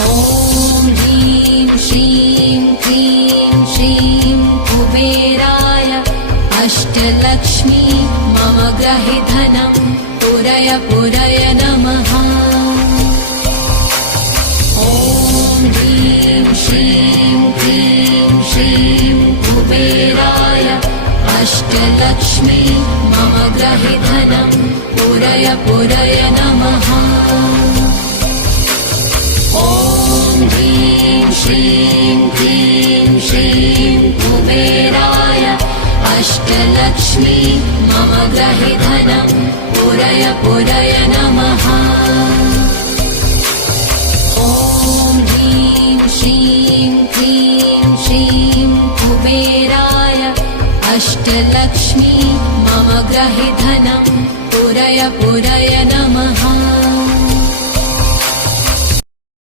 ॐ ह्रीं श्रीं क्लीं श्रीं कुबेराय अष्टलक्ष्मी मम ग्रहे धनं पुरय पुरय नमः। ॐ ह्रीं श्रीं क्लीं श्रीं कुबेराय अष्टलक्ष्मी मम ग्रहे धनं पुरय पुरय नमः। ॐ ह्रीं श्रीं क्लीं श्रीं कुबेराय अष्टलक्ष्मी मम ग्रहे धनं पुरय पुरय नमः। ॐ ह्रीं श्रीं क्लीं श्रीं कुबेराय अष्टलक्ष्मी मम ग्रहे धनं पुरय पुरय नमः।